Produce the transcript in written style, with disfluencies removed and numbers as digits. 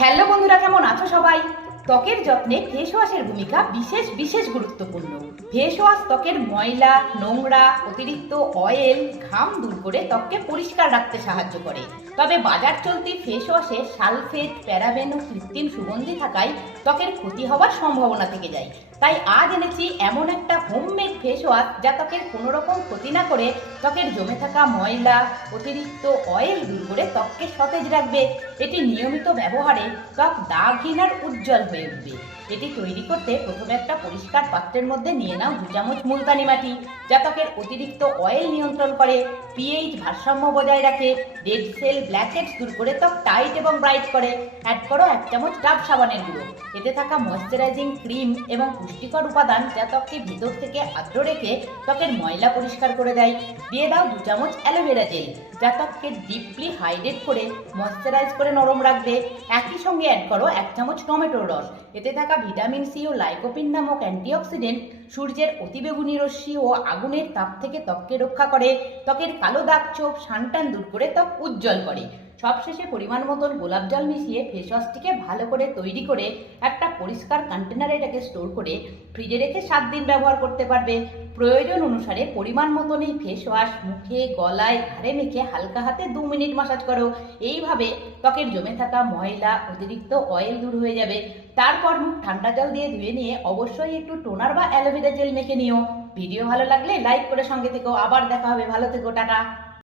Hello বন্ধুরা, কেমন আছো সবাই? ত্বকের যত্নে ফেস ওয়াশের ভূমিকা বিশেষ বিশেষ গুরুত্বপূর্ণ। ফেস ওয়াশ ত্বকের ময়লা, নোংরা, অতিরিক্ত অয়েল, ঘাম দূর করে ত্বককে পরিষ্কার রাখতে সাহায্য করে। তবে বাজার চলতি ফেস ওয়াশে সালফেট, প্যারাবেন ও কৃত্রিম সুগন্ধি থাকায় ত্বকের ক্ষতি হওয়ার সম্ভাবনা থেকে যায়। তাই আজ এনেছি এমন একটা হোমমেড ফেস ওয়াশ যা ত্বকের কোনো রকম ক্ষতি না করে ত্বকের জমে থাকা ময়লা, অতিরিক্ত অয়েল দূর করে ত্বককে সতেজ রাখবে। এটি নিয়মিত ব্যবহারে ত্বক দাগহীন আর উজ্জ্বল হয়ে উঠবে। এটি তৈরি করতে প্রথমে একটা পরিষ্কার পাত্রের মধ্যে নিয়ে নাও 2 চামচ মুলতানি মাটি, যা ত্বকের অতিরিক্ত অয়েল নিয়ন্ত্রণ করে, পিএইচ ভারসাম্য বজায় রাখে, ডেড সেল, ব্ল্যাকহেডস দূর করে ত্বক টাইট এবং ব্রাইট করে। অ্যাড করো 1 চামচ ডাব সাবানের গুঁড়ো। এতে থাকা ময়েশ্চারাইজিং ক্রিম এবং পুষ্টিকর উপাদান যা ত্বককে ভিতর থেকে আর্দ্র রেখে ত্বকের ময়লা পরিষ্কার করে দেয়। দিয়ে দাও 2 চামচ অ্যালোভেরা জেল, যা ত্বককে ডিপলি হাইড্রেট করে ময়েশ্চারাইজ করে নরম রাখবে। একই সঙ্গে অ্যাড করো 1 চামচ টমেটোর রস। এতে থাকা ভিটামিন সি ও লাইকোপিন নামক অ্যান্টিঅক্সিডেন্ট সূর্যের অতিবেগুনি রশ্মি ও আগুনের তাপ থেকে ত্বককে রক্ষা করে, ত্বকের কালো দাগ, ছোপ, সানটান দূর করে ত্বক উজ্জ্বল করে। সবশেষে পরিমাণ মতন গোলাপ জল মিশিয়ে ফেস ওয়াশটিকে ভালো করে তৈরি করে একটা পরিষ্কার কন্টেনারে এটাকে স্টোর করে ফ্রিজে রেখে 7 দিন ব্যবহার করতে পারবে। প্রয়োজন অনুসারে পরিমাণ মতন এই ফেস ওয়াশ মুখে, গলায়, ঘাড়ে মেখে হালকা হাতে 2 মিনিট মাসাজ করো। এইভাবে ত্বকের জমে থাকা ময়লা, অতিরিক্ত অয়েল দূর হয়ে যাবে। তারপর মুখ ঠান্ডা জল দিয়ে ধুয়ে নিয়ে অবশ্যই একটু টোনার বা অ্যালোভেরা জেল মেখে নিও। ভিডিও ভালো লাগলে লাইক করে সঙ্গে থেকো। আবার দেখা হবে। ভালো থেকো, টাটা।